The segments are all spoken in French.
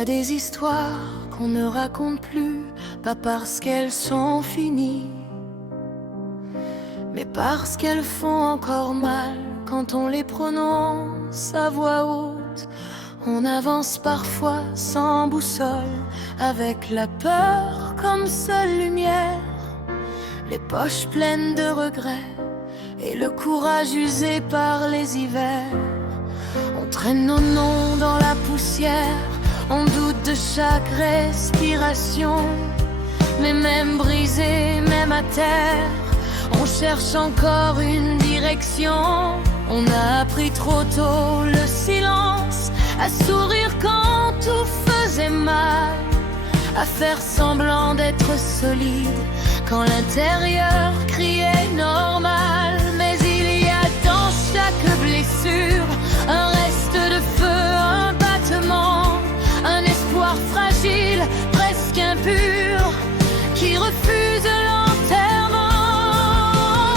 a des histoires qu'on ne raconte plus, pas parce qu'elles sont finies, mais parce qu'elles font encore mal quand on les prononce à voix haute. On avance parfois sans boussole, avec la peur comme seule lumière, les poches pleines de regrets et le courage usé par les hivers. On traîne nos noms dans la poussière, on doute de chaque respiration, mais même brisé, même à terre, on cherche encore une direction. On a appris trop tôt le silence, à sourire quand tout faisait mal, à faire semblant d'être solide quand l'intérieur criait normal. Mais il y a dans chaque blessure un reste de feu, un battement, un espoir fragile, presque impur, qui refuse l'enterrement.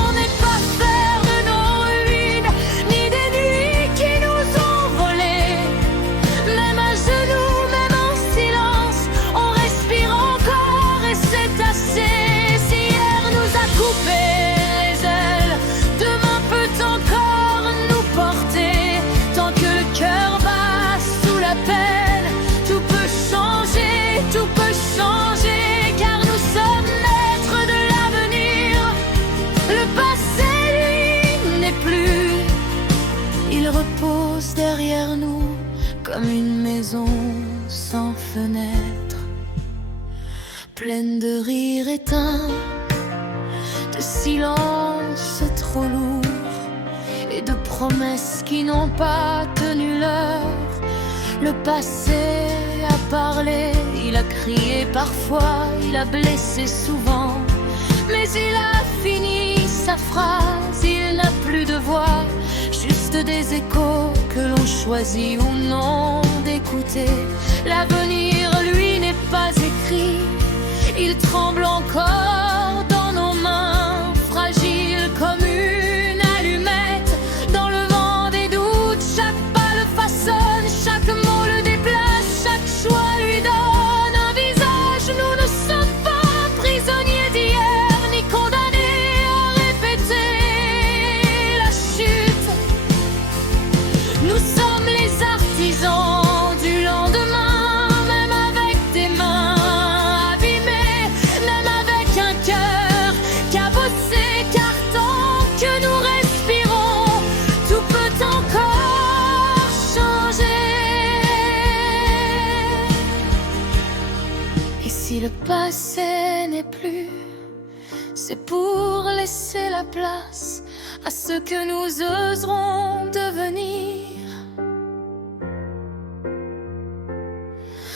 On n'est pas fiers de nos ruines, ni des nuits qui nous ont volés. Même à genoux, même en silence, on respire encore et c'est assez. Si hier nous a coupé les ailes, demain peut encore nous porter. Tant que le cœur bat sous la peine, tout peut changer, tout peut changer, car nous sommes maîtres de l'avenir. Le passé, lui, n'est plus. Il repose derrière nous comme une maison sans fenêtre, pleine de rires éteints, de silence trop lourd et de promesses qui n'ont pas tenu l'heure. Le passé a parlé, il a crié parfois, il a blessé souvent, mais il a fini sa phrase. Il n'a plus de voix, juste des échos que l'on choisit ou non d'écouter. L'avenir, lui, n'est pas écrit, il tremble encore dans nos mains, fragile comme une allumette dans le vent des doutes. Chaque pas le façonne, chaque mot le déplace, chaque choix lui donne un visage. Nous ne sommes pas prisonniers d'hier, ni condamnés à répéter la chute. Nous sommes les artisans du lendemain, même avec des mains abîmées, même avec un cœur cabossé, car tant que nous respirons, tout peut encore changer. Et si le passé n'est plus, c'est pour laisser la place à ce que nous oserons devenir.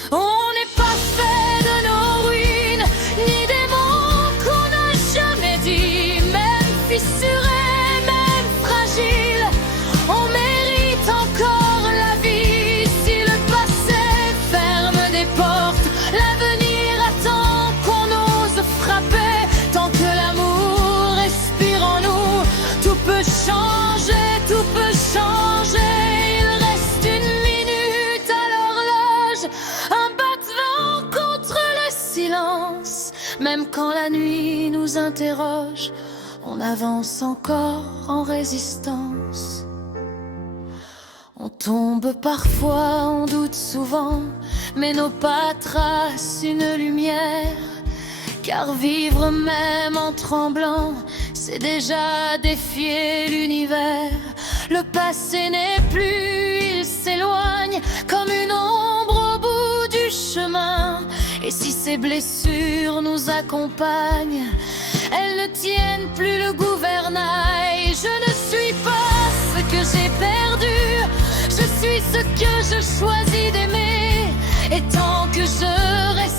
On n'est pas fait de nos ruines, ni des mots qu'on n'a jamais dit. Même fissurés, même fragiles, on mérite encore la vie. Si le passé ferme des portes, l'avenir attend qu'on ose frapper. Tant que l'amour respire en nous, tout peut changer, tout peut changer. Il reste une minute à l'horloge, un battement contre le silence. Même quand la nuit nous interroge, on avance encore en résistance. On tombe parfois, on doute souvent, mais nos pas tracent une lumière. Car vivre même en tremblant, c'est déjà défier l'univers. Le passé n'est plus, il s'éloigne comme une ombre au bout du chemin. Et si ces blessures nous accompagnent, elles ne tiennent plus le gouvernail. Je ne suis pas ce que j'ai perdu, je suis ce que je choisis d'aimer. Et tant que je reste